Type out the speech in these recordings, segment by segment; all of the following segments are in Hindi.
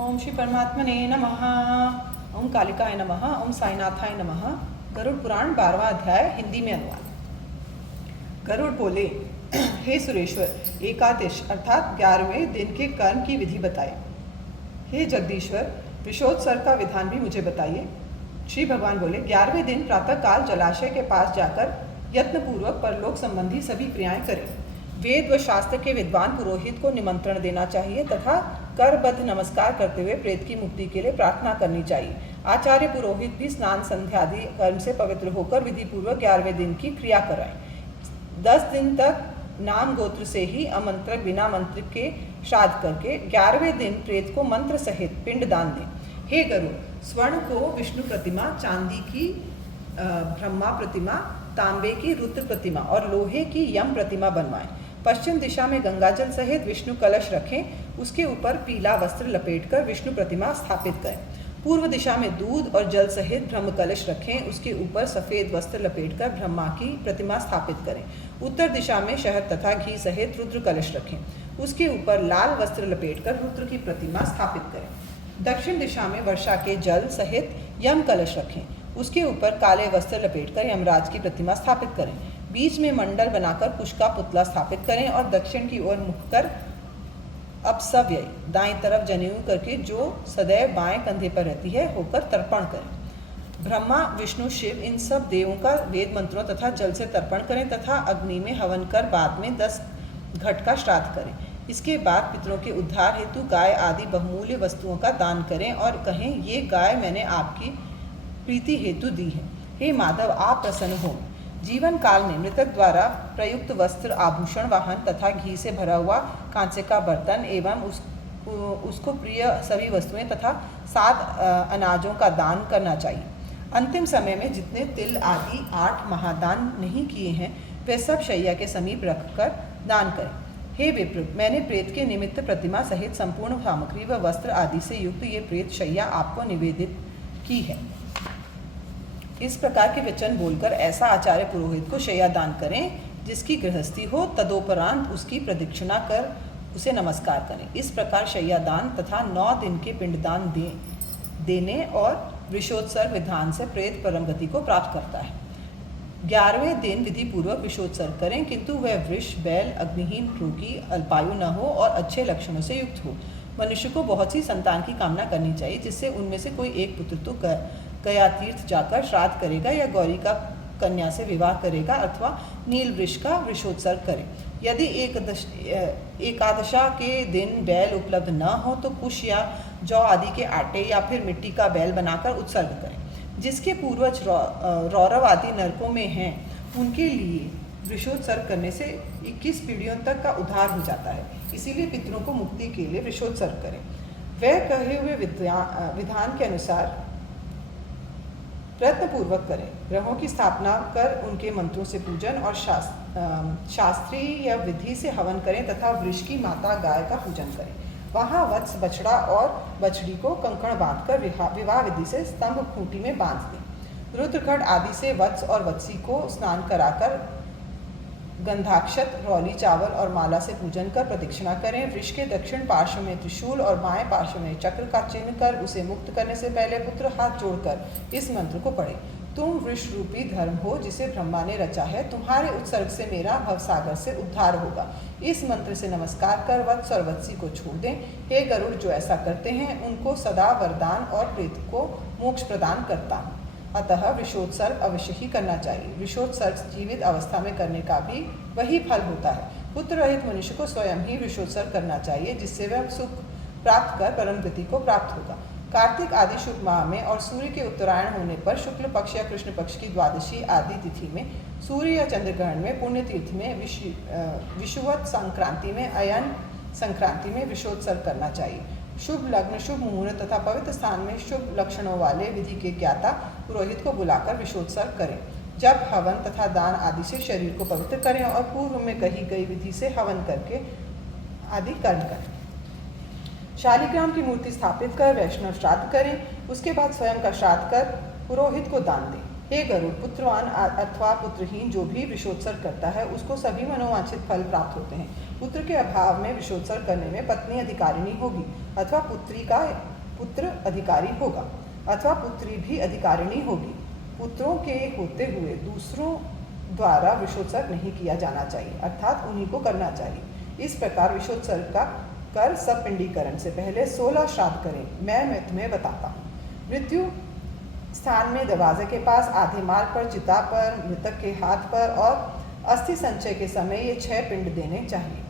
ओम श्री परमात्मने नमः। ओम कालिकाय नमः। ओम साईनाथाय नमः। गरुड़ पुराण 12वां अध्याय हिंदी में अनुवाद। गरुड़ बोले, हे सुरेश्वर, एकादश अर्थात 11वें दिन के कर्म की विधि बताइए। हे जगदीश्वर, विशोत्सर्ग का विधान भी मुझे बताइए। श्री भगवान बोले, 11वें दिन प्रातःकाल जलाशय के पास जाकर यत्नपूर्वक परलोक संबंधी सभी क्रियाएं करें। वेद व शास्त्र के विद्वान पुरोहित को निमंत्रण देना चाहिए तथा करबद्ध नमस्कार करते हुए प्रेत की मुक्ति के लिए प्रार्थना करनी चाहिए। आचार्य पुरोहित भी स्नान संध्यादि कर्म से पवित्र होकर विधि पूर्वक 11वें दिन की क्रिया कराएं। 10 दिन तक नाम गोत्र से ही अमंत्रक बिना मंत्र के श्राद्ध करके 11वें दिन प्रेत को मंत्र सहित पिंड दान दें। हे गरुड़, स्वर्ण को विष्णु प्रतिमा, चांदी की ब्रह्मा प्रतिमा, तांबे की रुद्र प्रतिमा और लोहे की यम प्रतिमा बनवाएं। पश्चिम दिशा में गंगाजल सहित विष्णु कलश रखें। उसके ऊपर पीला वस्त्र लपेटकर विष्णु प्रतिमा स्थापित करें। पूर्व दिशा में दूध और जल सहित ब्रह्म कलश रखें। उसके ऊपर सफ़ेद वस्त्र लपेटकर ब्रह्मा की प्रतिमा स्थापित करें। उत्तर दिशा में शहद तथा घी सहित रुद्र कलश रखें। उसके ऊपर लाल वस्त्र लपेटकर रुद्र की प्रतिमा स्थापित करें। दक्षिण दिशा में वर्षा के जल सहित यम कलश रखें। उसके ऊपर काले वस्त्र लपेटकर यमराज की प्रतिमा स्थापित करें। बीच में मंडल बनाकर कुश का पुतला स्थापित करें और दक्षिण की ओर मुख कर अपसव्यय दाएं तरफ जनेऊ करके जो सदैव बाएं कंधे पर रहती है होकर तर्पण करें। ब्रह्मा, विष्णु, शिव इन सब देवों का वेद मंत्रों तथा जल से तर्पण करें तथा अग्नि में हवन कर बाद में 10 घट का श्राद्ध करें। इसके बाद पितरों के उद्धार हेतु गाय आदि बहुमूल्य वस्तुओं का दान करें और कहें, ये गाय मैंने आपकी प्रीति हेतु दी है। हे माधव, आप प्रसन्न हो। जीवन काल में मृतक द्वारा प्रयुक्त वस्त्र, आभूषण, वाहन तथा घी से भरा हुआ कांसे का बर्तन एवं उसको प्रिय सभी वस्तुएं तथा 7 अनाजों का दान करना चाहिए। अंतिम समय में जितने तिल आदि 8 महादान नहीं किए हैं वे सब शैया के समीप रखकर दान करें। हे विप्र, मैंने प्रेत के निमित्त प्रतिमा सहित संपूर्ण सामग्री व वस्त्र आदि से युक्त ये प्रेत शैया आपको निवेदित की है। इस प्रकार के वचन बोलकर ऐसा आचार्य पुरोहित को शैया दान करें जिसकी गृहस्थी हो। तदोपरांत उसकी प्रदक्षिणा कर उसे नमस्कार करें। इस प्रकार शैया दान तथा 9 दिन के पिंडदान देने और विशोत्सर्ग विधान से प्रेत परम गति को प्राप्त करता है। 11वें दिन विधि पूर्वक विशोत्सर्ग करें, किंतु वह वृष, बैल, अग्निहीन, रोगी, अल्पायु न हो और अच्छे लक्षणों से युक्त हो। मनुष्य को बहुत सी संतान की कामना करनी चाहिए, जिससे उनमें से कोई एक पुत्र तो गया तीर्थ जाकर श्राद्ध करेगा या गौरी का कन्या से विवाह करेगा अथवा नील वृक्ष का वृषोत्सर्ग करे। यदि एकादशा के दिन बैल उपलब्ध न हो तो कुश या जौ आदि के आटे या फिर मिट्टी का बैल बनाकर उत्सर्ग करें। जिसके पूर्वज रौरव आदि नरकों में हैं उनके लिए वृषोत्सर्ग करने से 21 पीढ़ियों तक का उद्धार हो जाता है। इसीलिए पितरों को मुक्ति के लिए वृषोत्सर्ग करें। वह कहे हुए विधान के अनुसार प्रयत्नपूर्वक करें। ग्रहों की स्थापना कर उनके मंत्रों से पूजन और शास्त्रीय विधि से हवन करें तथा वृष की माता गाय का पूजन करें। वहाँ वत्स, बछड़ा और बछड़ी को कंकण बांधकर विवाह विधि से स्तंभ खूंटी में बांध दें। रुद्रखंड आदि से वत्स और वत्सी को स्नान कराकर गंधाक्षत, रौली, चावल और माला से पूजन कर प्रदक्षिणा करें। वृष के दक्षिण पार्श्व में त्रिशूल और बाएं पार्श्व में चक्र का चिन्ह कर उसे मुक्त करने से पहले पुत्र हाथ जोड़कर इस मंत्र को पढ़े। तुम वृष रूपी धर्म हो जिसे ब्रह्मा ने रचा है। तुम्हारे उत्सर्ग से मेरा भवसागर से उद्धार होगा। इस मंत्र से नमस्कार कर वत्स और वत्सी को छोड़ दें। हे गरुड़, जो ऐसा करते हैं उनको सदा वरदान और प्रेत को मोक्ष प्रदान करता हूँ। अतः विशोत्सर्ग अवश्य ही करना चाहिए। विशोत्सर्ग जीवित अवस्था में करने का भी वही फल होता है। पुत्र रहित मनुष्य को स्वयं ही विशोत्सर्ग करना चाहिए, जिससे वह सुख प्राप्त कर परम गति को प्राप्त होगा। कार्तिक आदि शुभ माह में और सूर्य के उत्तरायण होने पर शुक्ल पक्ष या कृष्ण पक्ष की द्वादशी आदि तिथि में, सूर्य या चंद्रग्रहण में, पुण्य तीर्थ में, विषुवत संक्रांति में, अयन संक्रांति में विशोत्सर्ग करना चाहिए। शुभ लग्न, शुभ मुहूर्त तथा पवित्र स्थान में शुभ लक्षणों वाले विधि के ज्ञाता पुरोहित को बुलाकर विशोत्सर्ग करें। जब हवन तथा दान आदि से शरीर को पवित्र करें और पूर्व में कही गई विधि से हवन करके आदि कर्म करें। शालिग्राम की मूर्ति स्थापित कर वैष्णव श्राद्ध करें। उसके बाद स्वयं का श्राद्ध कर पुरोहित को दान दें। हे गरुड़, पुत्रवान अथवा पुत्रहीन जो भी विषोत्सर्ग करता है उसको सभी मनोवांछित फल प्राप्त होते हैं। पुत्र के अभाव में विषोत्सर्ग करने में पत्नी अधिकारिणी होगी अथवा पुत्री का पुत्र अधिकारी होगा अथवा पुत्री भी अधिकारिणी होगी। पुत्रों के होते हुए दूसरों द्वारा विषोत्सर्ग नहीं किया जाना चाहिए, अर्थात उन्हीं को करना चाहिए। इस प्रकार विषोत्सर्ग का कर सपिंडीकरण से पहले 16 श्राद्ध करें। मैं तुम्हें बताता हूँ। मृत्यु स्थान में दरवाजे के पास, आधे मार्ग पर, चिता पर, मृतक के हाथ पर और अस्थि संचय के समय ये 6 पिंड देने चाहिए।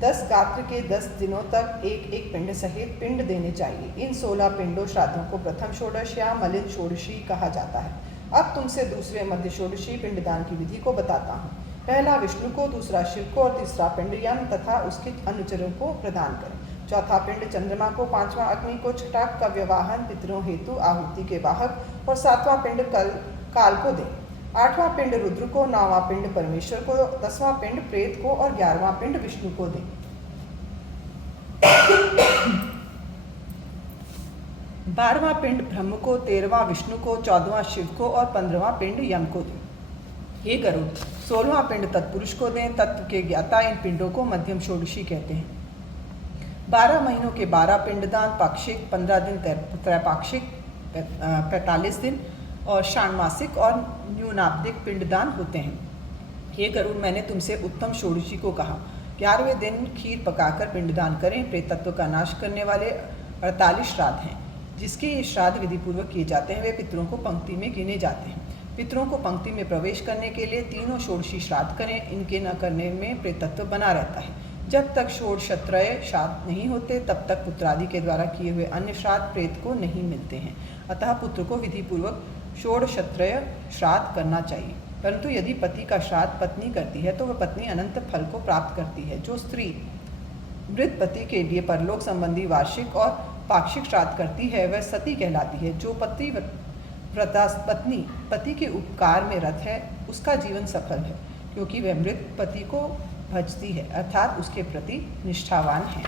10 गात्र के 10 दिनों तक एक एक पिंड सहित पिंड देने चाहिए। इन 16 पिंडों श्राद्धों को प्रथम षोडश या मलिन षोडशी कहा जाता है। अब तुमसे दूसरे मध्य षोडशी पिंडदान की विधि को बताता हूँ। पहला विष्णु को, दूसरा शिव को और तीसरा पिंड यम तथा उसके अनुचरों को प्रदान करें। चौथा पिंड चंद्रमा को, पांचवा अग्नि को, छठा कव्यवाहन पितरों हेतु आहुति के वाहक और सातवां पिंड काल को दें। 8वां पिंड रुद्र को, 9वां पिंड परमेश्वर को, 10वां पिंड प्रेत को और 11वां पिंड विष्णु को दें। 12वां पिंड ब्रह्म को, 13वां विष्णु को, 14वां शिव को और 15वां पिंड यम को दें। हे गरुड़, 16वां पिंड तत्पुरुष को दें। तत्व के ज्ञाता इन पिंडों को मध्यम षोडशी कहते हैं। 12 महीनों के 12 पिंडदान, पाक्षिक 15 दिन, त्रैपाक्षिक 45 दिन और षाण्मासिक और न्यूनाब्दिक पिंडदान होते हैं। हे गरुड़, मैंने तुमसे उत्तम षोडशी को कहा। 11वें दिन खीर पकाकर पिंडदान करें। प्रेतत्व का नाश करने वाले 48 श्राद्ध हैं। जिसके ये श्राद्ध विधिपूर्वक किए जाते हैं वे पितरों को पंक्ति में गिने जाते हैं। पितरों को पंक्ति में प्रवेश करने के लिए तीनों षोडशी श्राद्ध करें। इनके न करने में प्रेतत्व बना रहता है। जब तक षोडशत्रय श्राद्ध नहीं होते तब तक पुत्रादि के द्वारा किए हुए अन्य श्राद्ध प्रेत को नहीं मिलते हैं। अतः पुत्र को विधिपूर्वक षोडशत्रय श्राद्ध करना चाहिए। परंतु यदि पति का श्राद्ध पत्नी करती है तो वह पत्नी अनंत फल को प्राप्त करती है। जो स्त्री मृत पति के लिए परलोक संबंधी वार्षिक और पाक्षिक श्राद्ध करती है वह सती कहलाती है। जो पत्नी पति के उपकार में रत है उसका जीवन सफल है, क्योंकि वह मृत पति को भजती है, अर्थात उसके प्रति निष्ठावान है।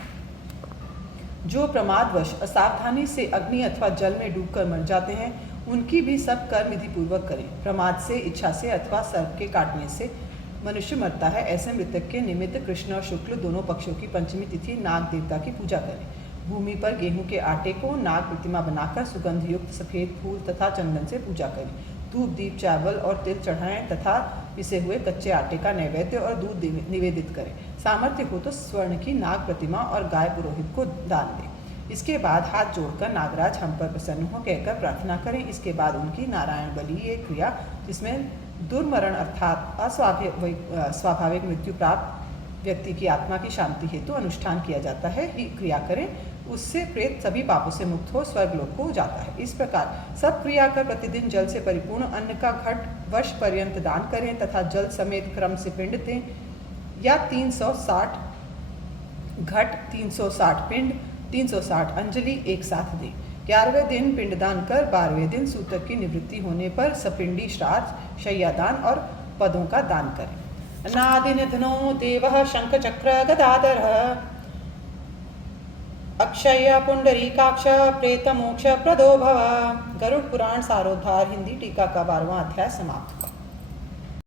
जो प्रमादवश असावधानी से अग्नि अथवा जल में डूबकर मर जाते हैं उनकी भी सब कर्म विधि पूर्वक करें। प्रमाद से, इच्छा से अथवा सर्प के काटने से मनुष्य मरता है, ऐसे मृतक के निमित्त कृष्ण और शुक्ल दोनों पक्षों की पंचमी तिथि नाग देवता की पूजा करें। भूमि पर गेहूं के आटे को नाग प्रतिमा बनाकर सुगंध युक्त सफ़ेद फूल तथा चंदन से पूजा करें। धूप, दीप, चावल और तिल चढ़ाएं तथा पिसे हुए कच्चे आटे का नैवेद्य और दूध निवेदित करें। सामर्थ्य हो तो स्वर्ण की नाग प्रतिमा और गाय पुरोहित को दान दें। इसके बाद हाथ जोड़कर नागराज हम पर प्रसन्न हो कहकर प्रार्थना करें। इसके बाद उनकी नारायण बलि ये क्रिया, जिसमें दुर्मरण अर्थात स्वाभाविक मृत्यु प्राप्त व्यक्ति की आत्मा की शांति हेतु अनुष्ठान किया जाता है, ही क्रिया करें। उससे प्रेत सभी पापों से मुक्त हो स्वर्गलोक को जाता है। इस प्रकार सब क्रिया कर प्रतिदिन जल से परिपूर्ण अन्न का घट वर्ष पर्यंत दान करें तथा जल समेत क्रम से पिंड दें, या 360 घट, 360 पिंड, 360 अंजलि एक साथ दें। 11वें दिन पिंडदान कर 12वें दिन सूतक की निवृत्ति होने पर सपिंडी श्राद्ध, शय्यादान और पदों का दान करें। अनादिनिधनो देवः शंख चक्र गदाधरः अक्षय पुंडरीकाक्ष प्रेत मोक्ष प्रदो भव। गरुड़ पुराण सारोद्धार हिंदी टीका का 12वां अध्याय समाप्त।